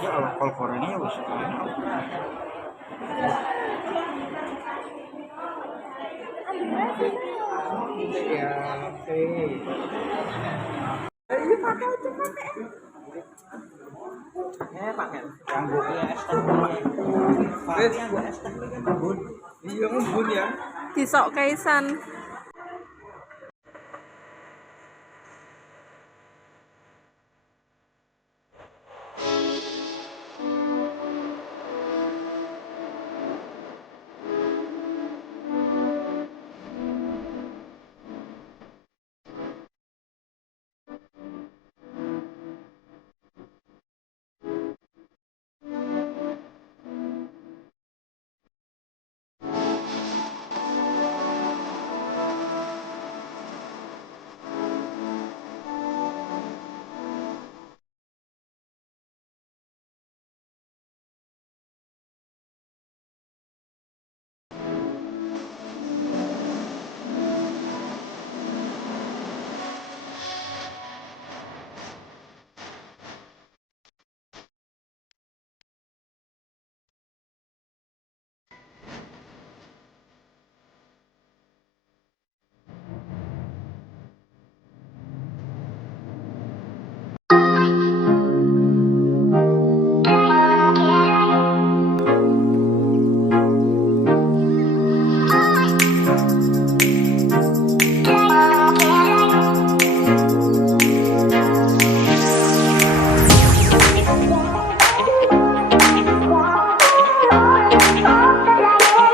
Ya alkohol korengnya wis enak. Ya, oke. Ayo pakai aja pakai. Pakai. Yang gue es teh. Yang gue es teh kan bun. Iya bun ya. Disok kaisan.